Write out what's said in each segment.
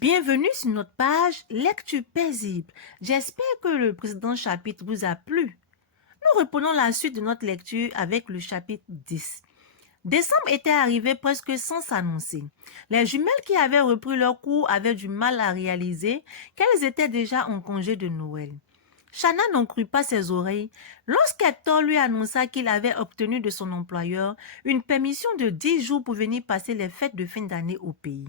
Bienvenue sur notre page Lecture paisible. J'espère que le précédent chapitre vous a plu. Nous reprenons la suite de notre lecture avec le chapitre 10. Décembre était arrivé presque sans s'annoncer. Les jumelles qui avaient repris leur cours avaient du mal à réaliser qu'elles étaient déjà en congé de Noël. Shanna n'en crut pas ses oreilles lorsqu'Hector lui annonça qu'il avait obtenu de son employeur une permission de 10 jours pour venir passer les fêtes de fin d'année au pays.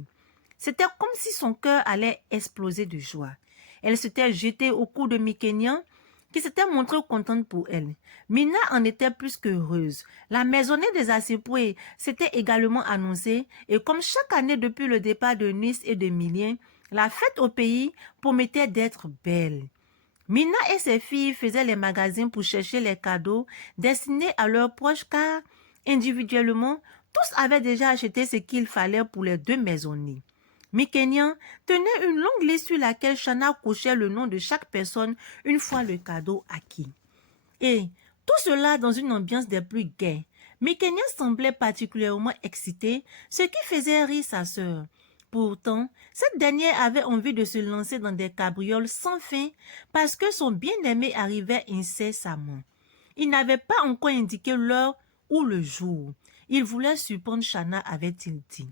C'était comme si son cœur allait exploser de joie. Elle s'était jetée au cou de Mikenian, qui s'était montrée contente pour elle. Mina en était plus qu'heureuse. La maisonnée des Assépoué s'était également annoncée, et comme chaque année depuis le départ de Nice et de Milien, la fête au pays promettait d'être belle. Mina et ses filles faisaient les magasins pour chercher les cadeaux destinés à leurs proches car, individuellement, tous avaient déjà acheté ce qu'il fallait pour les deux maisonnées. Mikenian tenait une longue liste sur laquelle Shanna cochait le nom de chaque personne une fois le cadeau acquis. Et tout cela dans une ambiance des plus gaies. Mikenian semblait particulièrement excitée, ce qui faisait rire sa sœur. Pourtant, cette dernière avait envie de se lancer dans des cabrioles sans fin parce que son bien-aimé arrivait incessamment. Il n'avait pas encore indiqué l'heure ou le jour. Il voulait surprendre Shanna, avait-il dit.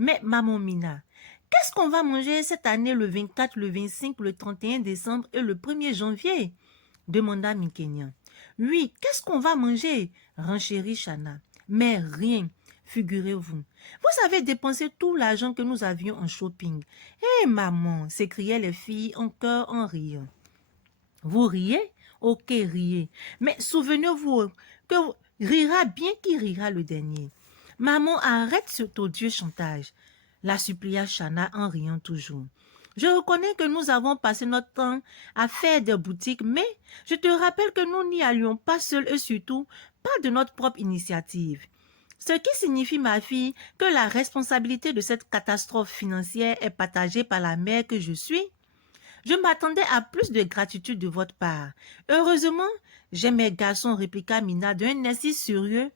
Mais maman Mina, qu'est-ce qu'on va manger cette année le 24, le 25, le 31 décembre et le 1er janvier? Demanda Mikenian. Oui, qu'est-ce qu'on va manger? Renchérit Shanna. Mais rien, figurez-vous. Vous avez dépensé tout l'argent que nous avions en shopping. Hé maman, s'écriaient les filles en chœur en riant. Vous riez? Ok, riez. Mais souvenez-vous que rira bien qui rira le dernier. Maman, arrête ce odieux chantage, la supplia Shanna en riant toujours. Je reconnais que nous avons passé notre temps à faire des boutiques, mais je te rappelle que nous n'y allions pas seuls et surtout pas de notre propre initiative. Ce qui signifie, ma fille, que la responsabilité de cette catastrophe financière est partagée par la mère que je suis. Je m'attendais à plus de gratitude de votre part. Heureusement, j'ai mes garçons, répliqua Mina d'un air si sérieux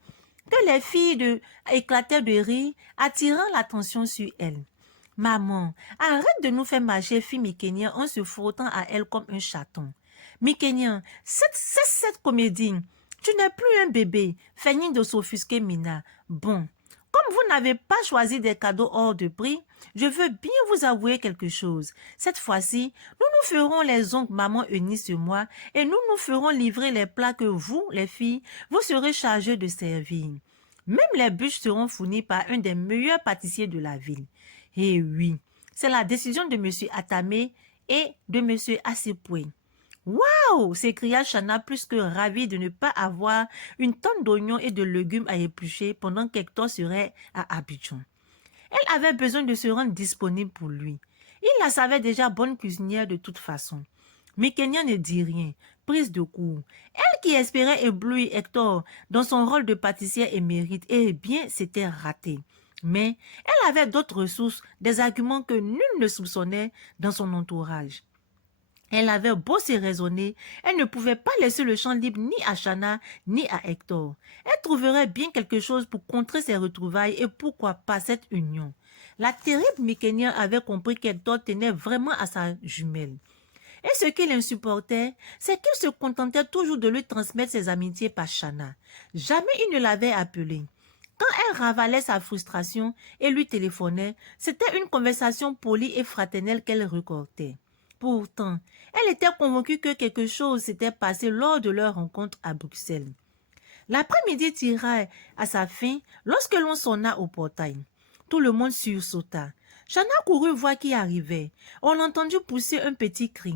que les filles éclataient de rire, attirant l'attention sur elle. Maman, arrête de nous faire marcher, fit Mikenian en se frottant à elle comme un chaton. Mikenian, c'est cette comédie. Tu n'es plus un bébé, feignit de s'offusquer Mina. Bon, comme vous n'avez pas choisi des cadeaux hors de prix, je veux bien vous avouer quelque chose. Cette fois-ci, nous ferons les ongles maman Eunice et moi et nous ferons livrer les plats que vous, les filles, vous serez chargées de servir. Même les bûches seront fournies par un des meilleurs pâtissiers de la ville. Et oui, c'est la décision de M. Atamé et de M. Assepoué. Waouh! S'écria Shanna plus que ravie de ne pas avoir une tonne d'oignons et de légumes à éplucher pendant qu'Hector serait à Abidjan. Elle avait besoin de se rendre disponible pour lui. Il la savait déjà bonne cuisinière de toute façon. Mikenian ne dit rien, prise de court. Elle qui espérait éblouir Hector dans son rôle de pâtissière émérite, eh bien, c'était raté. Mais elle avait d'autres ressources, des arguments que nul ne soupçonnait dans son entourage. Elle avait beau se raisonner, elle ne pouvait pas laisser le champ libre ni à Shanna ni à Hector. Elle trouverait bien quelque chose pour contrer ces retrouvailles et pourquoi pas cette union. La terrible Mikenian avait compris qu'Hector tenait vraiment à sa jumelle. Et ce qui l'insupportait, c'est qu'il se contentait toujours de lui transmettre ses amitiés par Shanna. Jamais il ne l'avait appelée. Quand elle ravalait sa frustration et lui téléphonait, c'était une conversation polie et fraternelle qu'elle recortait. Pourtant, elle était convaincue que quelque chose s'était passé lors de leur rencontre à Bruxelles. L'après-midi tira à sa fin lorsque l'on sonna au portail. Tout le monde sursauta. Shanna courut voir qui arrivait. On l'entendit pousser un petit cri.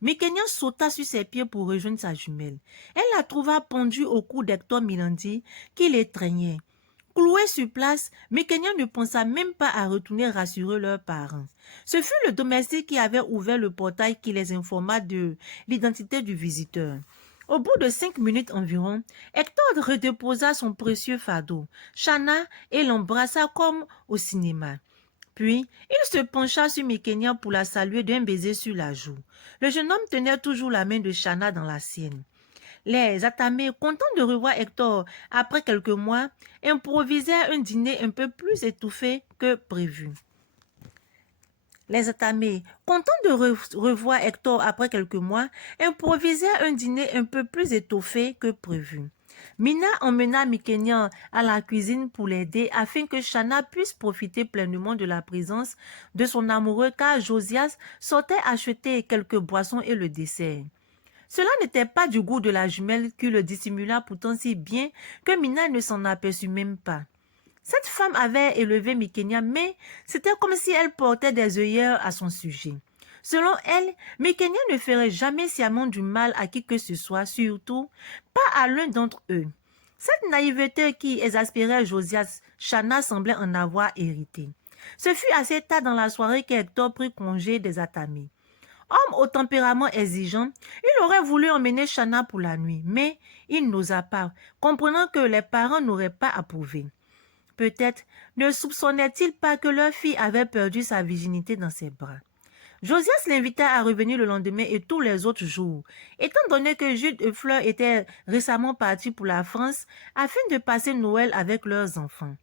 Mikenian sauta sur ses pieds pour rejoindre sa jumelle. Elle la trouva pendue au cou d'Hector Milandi qui l'étreignait. Clouée sur place, Mikenian ne pensa même pas à retourner rassurer leurs parents. Ce fut le domestique qui avait ouvert le portail qui les informa de l'identité du visiteur. Au bout de 5 minutes environ, Hector redéposa son précieux fardeau, Shanna et l'embrassa comme au cinéma. Puis, il se pencha sur Mikenian pour la saluer d'un baiser sur la joue. Le jeune homme tenait toujours la main de Shanna dans la sienne. Les Atamé, contents de revoir Hector après quelques mois, improvisèrent un dîner un peu plus étouffé que prévu. Les Atamés, contents de revoir Hector après quelques mois, improvisèrent un dîner un peu plus étoffé que prévu. Mina emmena Mikenya à la cuisine pour l'aider afin que Shanna puisse profiter pleinement de la présence de son amoureux car Josias sortait acheter quelques boissons et le dessert. Cela n'était pas du goût de la jumelle qui le dissimula pourtant si bien que Mina ne s'en aperçut même pas. Cette femme avait élevé Mikenya, mais c'était comme si elle portait des œillères à son sujet. Selon elle, Mikenya ne ferait jamais sciemment du mal à qui que ce soit, surtout pas à l'un d'entre eux. Cette naïveté qui exaspérait Josias, Shanna semblait en avoir hérité. Ce fut assez tard dans la soirée qu'Hector prit congé des Atamés. Homme au tempérament exigeant, il aurait voulu emmener Shanna pour la nuit, mais il n'osa pas, comprenant que les parents n'auraient pas approuvé. Peut-être ne soupçonnait-il pas que leur fille avait perdu sa virginité dans ses bras. Josias l'invita à revenir le lendemain et tous les autres jours, étant donné que Jude et Fleur étaient récemment partis pour la France afin de passer Noël avec leurs enfants.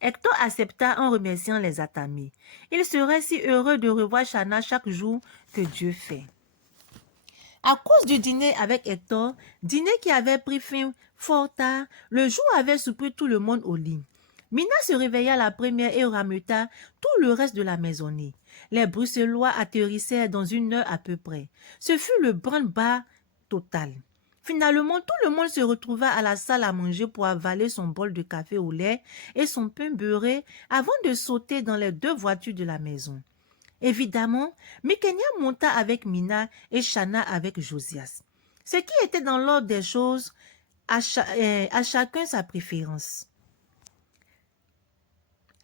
Hector accepta en remerciant les Atamés. Il serait si heureux de revoir Shanna chaque jour que Dieu fait. À cause du dîner avec Hector, dîner qui avait pris fin fort tard, le jour avait surpris tout le monde au lit. Mina se réveilla la première et rameuta tout le reste de la maisonnée. Les Bruxellois atterrissèrent dans 1 heure à peu près. Ce fut le branle-bas total. Finalement, tout le monde se retrouva à la salle à manger pour avaler son bol de café au lait et son pain beurré avant de sauter dans les 2 voitures de la maison. Évidemment, Mikenya monta avec Mina et Shanna avec Josias. Ce qui était dans l'ordre des choses, à chacun sa préférence.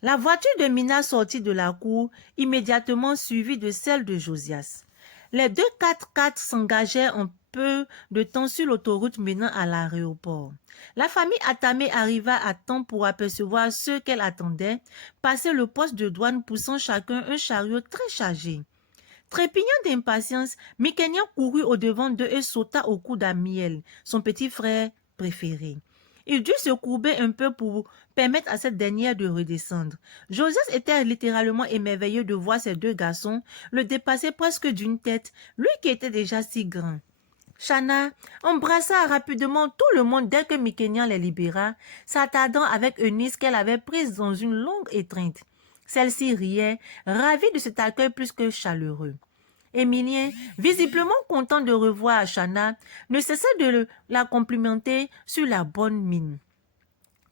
La voiture de Mina sortit de la cour, immédiatement suivie de celle de Josias. Les 2 4x4 s'engagèrent un peu de temps sur l'autoroute menant à l'aéroport. La famille Atamé arriva à temps pour apercevoir ceux qu'elle attendait passer le poste de douane poussant chacun un chariot très chargé. Trépignant d'impatience, Mikenya courut au-devant d'eux et sauta au cou d'Amiel, son petit frère préféré. Il dut se courber un peu pour permettre à cette dernière de redescendre. Josias était littéralement émerveillé de voir ces 2 garçons le dépasser presque d'une tête, lui qui était déjà si grand. Shanna embrassa rapidement tout le monde dès que Mikenya les libéra, s'attardant avec Eunice qu'elle avait prise dans une longue étreinte. Celle-ci riait, ravie de cet accueil plus que chaleureux. Émilien, visiblement content de revoir Shanna, ne cessait de la complimenter sur la bonne mine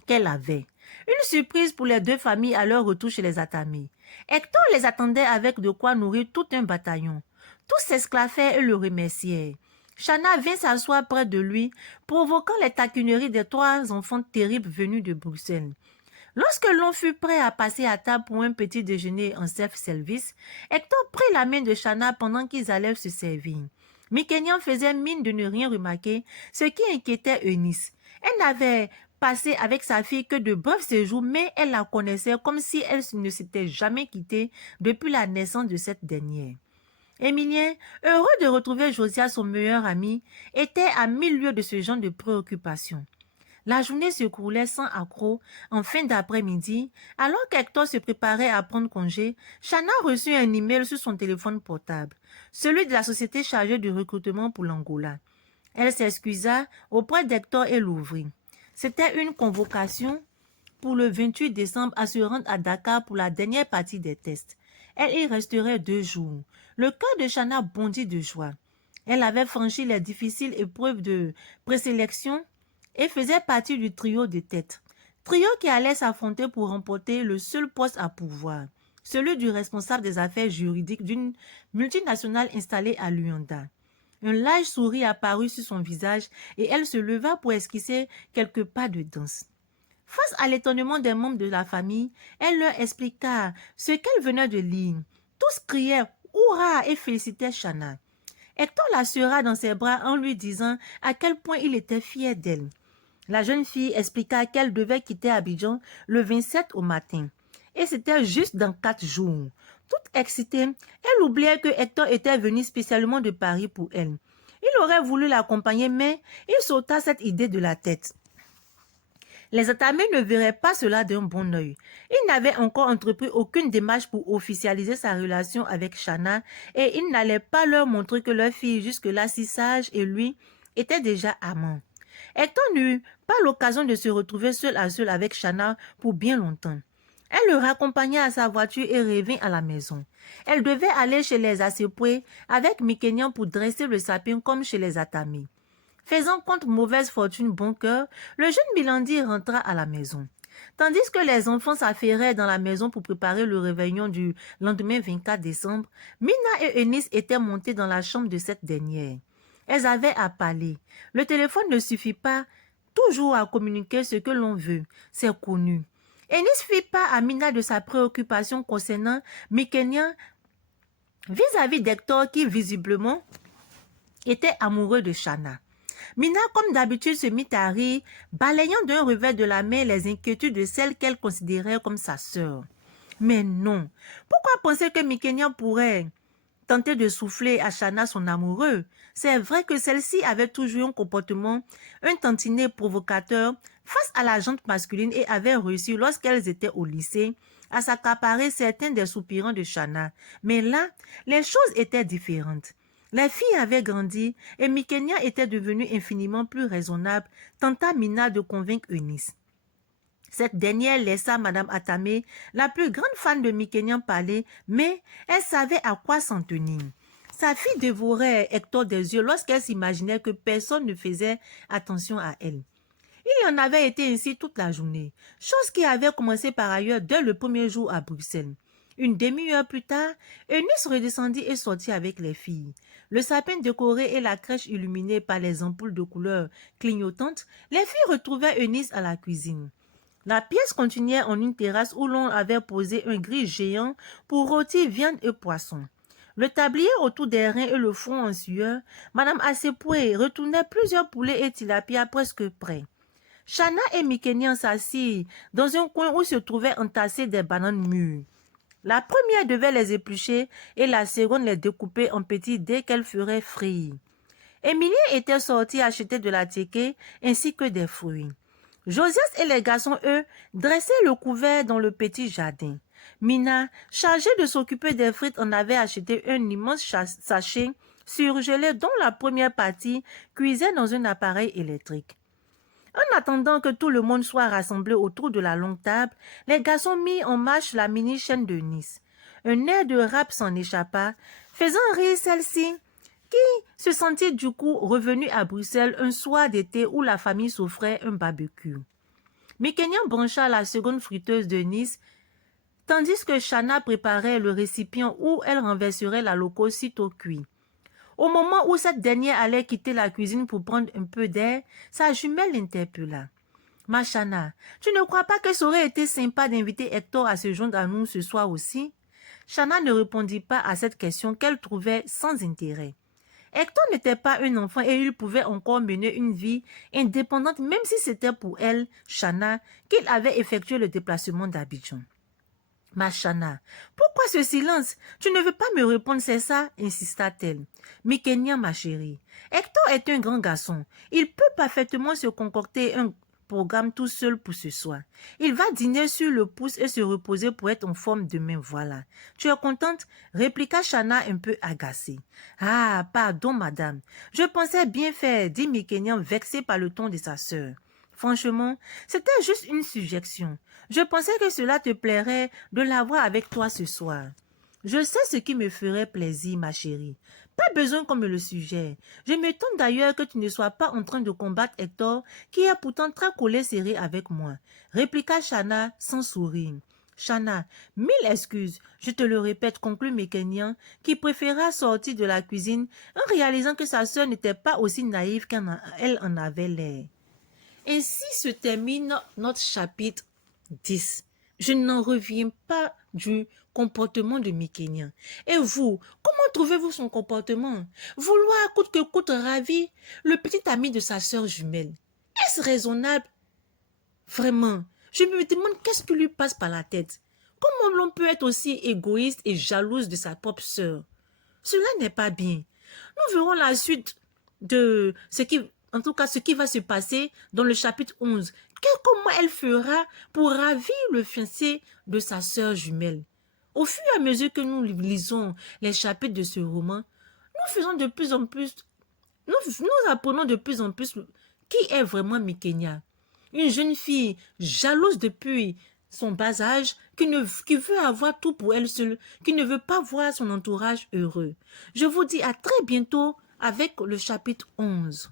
qu'elle avait. Une surprise pour les 2 familles à leur retour chez les Atamés. Hector les attendait avec de quoi nourrir tout un bataillon. Tous s'esclaffaient et le remercièrent. Shanna vint s'asseoir près de lui, provoquant les taquineries des 3 enfants terribles venus de Bruxelles. Lorsque l'on fut prêt à passer à table pour un petit déjeuner en self-service, Hector prit la main de Shanna pendant qu'ils allaient se servir. Mikenya faisait mine de ne rien remarquer, ce qui inquiétait Eunice. Elle n'avait passé avec sa fille que de brefs séjours, mais elle la connaissait comme si elle ne s'était jamais quittée depuis la naissance de cette dernière. Émilien, heureux de retrouver Josias, son meilleur ami, était à 1000 lieues de ce genre de préoccupation. La journée se coulait sans accroc. En fin d'après-midi, alors qu'Hector se préparait à prendre congé, Shanna reçut un email sur son téléphone portable, celui de la société chargée du recrutement pour l'Angola. Elle s'excusa auprès d'Hector et l'ouvrit. C'était une convocation pour le 28 décembre à se rendre à Dakar pour la dernière partie des tests. Elle y resterait 2 jours. Le cœur de Shanna bondit de joie. Elle avait franchi les difficiles épreuves de présélection et faisait partie du trio de tête. Trio qui allait s'affronter pour remporter le seul poste à pouvoir, celui du responsable des affaires juridiques d'une multinationale installée à Luanda. Un large sourire apparut sur son visage et elle se leva pour esquisser quelques pas de danse. Face à l'étonnement des membres de la famille, elle leur expliqua ce qu'elle venait de lire. Tous crièrent « Hurrah !» et félicitèrent Shanna. Hector la serra dans ses bras en lui disant à quel point il était fier d'elle. La jeune fille expliqua qu'elle devait quitter Abidjan le 27 au matin. Et c'était juste dans 4 jours. Toute excitée, elle oubliait que Hector était venu spécialement de Paris pour elle. Il aurait voulu l'accompagner, mais il sauta cette idée de la tête. Les Atamé ne verraient pas cela d'un bon œil. Il n'avait encore entrepris aucune démarche pour officialiser sa relation avec Shana et il n'allait pas leur montrer que leur fille, jusque-là si sage et lui, étaient déjà amants. Hector n'eut pas l'occasion de se retrouver seul à seul avec Shana pour bien longtemps. Elle le raccompagna à sa voiture et revint à la maison. Elle devait aller chez les Asepoué avec Mikenian pour dresser le sapin comme chez les Atamé. Faisant contre mauvaise fortune bon cœur, le jeune Milandi rentra à la maison. Tandis que les enfants s'affairaient dans la maison pour préparer le réveillon du lendemain 24 décembre, Mina et Eunice étaient montées dans la chambre de cette dernière. Elles avaient à parler. Le téléphone ne suffit pas toujours à communiquer ce que l'on veut, c'est connu. Eunice fit part à Mina de sa préoccupation concernant Mikenian vis-à-vis d'Hector qui visiblement était amoureux de Shana. Mina, comme d'habitude, se mit à rire, balayant d'un revers de la main les inquiétudes de celle qu'elle considérait comme sa sœur. Mais non, pourquoi penser que Mikenian pourrait tenter de souffler à Shana son amoureux? C'est vrai que celle-ci avait toujours un comportement, un tantinet provocateur face à la jante masculine et avait réussi, lorsqu'elles étaient au lycée, à s'accaparer certains des soupirants de Shana. Mais là, les choses étaient différentes. Les filles avaient grandi et Mikenian était devenue infiniment plus raisonnable, tenta Mina de convaincre Eunice. Cette dernière laissa Madame Atamé, la plus grande fan de Mikenian, parler, mais elle savait à quoi s'en tenir. Sa fille dévorait Hector des yeux lorsqu'elle s'imaginait que personne ne faisait attention à elle. Il y en avait été ainsi toute la journée, chose qui avait commencé par ailleurs dès le premier jour à Bruxelles. Une demi-heure plus tard, Eunice redescendit et sortit avec les filles. Le sapin décoré et la crèche illuminée par les ampoules de couleur clignotantes, les filles retrouvaient Eunice à la cuisine. La pièce continuait en une terrasse où l'on avait posé un grill géant pour rôtir viande et poisson. Le tablier autour des reins et le front en sueur, Madame Asepoué retournait plusieurs poulets et tilapia presque prêts. Shana et Mikenian s'assirent dans un coin où se trouvaient entassées des bananes mûres. La première devait les éplucher et la seconde les découper en petits dès qu'elles feraient frire. Émilie était sortie acheter de la tiéké ainsi que des fruits. Josias et les garçons, eux, dressaient le couvert dans le petit jardin. Mina, chargée de s'occuper des frites, en avait acheté un immense sachet surgelé dont la première partie cuisait dans un appareil électrique. En attendant que tout le monde soit rassemblé autour de la longue table, les garçons mirent en marche la mini-chaîne de Nice. Un air de rap s'en échappa, faisant rire celle-ci, qui se sentit du coup revenue à Bruxelles un soir d'été où la famille s'offrait un barbecue. Mikenian brancha la seconde friteuse de Nice, tandis que Shana préparait le récipient où elle renverserait la loco sitôt cuit. Au moment où cette dernière allait quitter la cuisine pour prendre un peu d'air, sa jumelle l'interpella. « Ma Shana, tu ne crois pas que ça aurait été sympa d'inviter Hector à se joindre à nous ce soir aussi ?» Shana ne répondit pas à cette question qu'elle trouvait sans intérêt. Hector n'était pas un enfant et il pouvait encore mener une vie indépendante même si c'était pour elle, Shana, qu'il avait effectué le déplacement d'Abidjan. « Ma Shana, pourquoi ce silence? Tu ne veux pas me répondre, c'est ça ?» insista-t-elle. « Mikenian, ma chérie, Hector est un grand garçon. Il peut parfaitement se concocter un programme tout seul pour ce soir. Il va dîner sur le pouce et se reposer pour être en forme demain, voilà. Tu es contente? » répliqua Shana un peu agacée. « Ah, pardon, madame. Je pensais bien faire, » dit Mikenian vexé par le ton de sa sœur. « Franchement, c'était juste une suggestion. Je pensais que cela te plairait de l'avoir avec toi ce soir. Je sais ce qui me ferait plaisir, ma chérie. Pas besoin qu'on me le suggère. Je m'étonne d'ailleurs que tu ne sois pas en train de combattre Hector, qui est pourtant très collé serré avec moi, » répliqua Shana sans sourire. « Shana, mille excuses, je te le répète, » conclut Mikenian, qui préféra sortir de la cuisine en réalisant que sa sœur n'était pas aussi naïve qu'elle en avait l'air. Ainsi se termine notre chapitre 10. Je n'en reviens pas du comportement de Mikenian. Et vous, comment trouvez-vous son comportement? Vouloir coûte que coûte ravir le petit ami de sa sœur jumelle. Est-ce raisonnable? Vraiment, je me demande qu'est-ce qui lui passe par la tête. Comment l'on peut être aussi égoïste et jalouse de sa propre sœur? Cela n'est pas bien. Nous verrons la suite de ce qui va se passer dans le chapitre 11, comment elle fera pour ravir le fiancé de sa sœur jumelle? Au fur et à mesure que nous lisons les chapitres de ce roman, nous faisons de plus en plus, nous apprenons de plus en plus qui est vraiment Mikenya. Une jeune fille jalouse depuis son bas âge, qui veut avoir tout pour elle seule, qui ne veut pas voir son entourage heureux. Je vous dis à très bientôt avec le chapitre 11.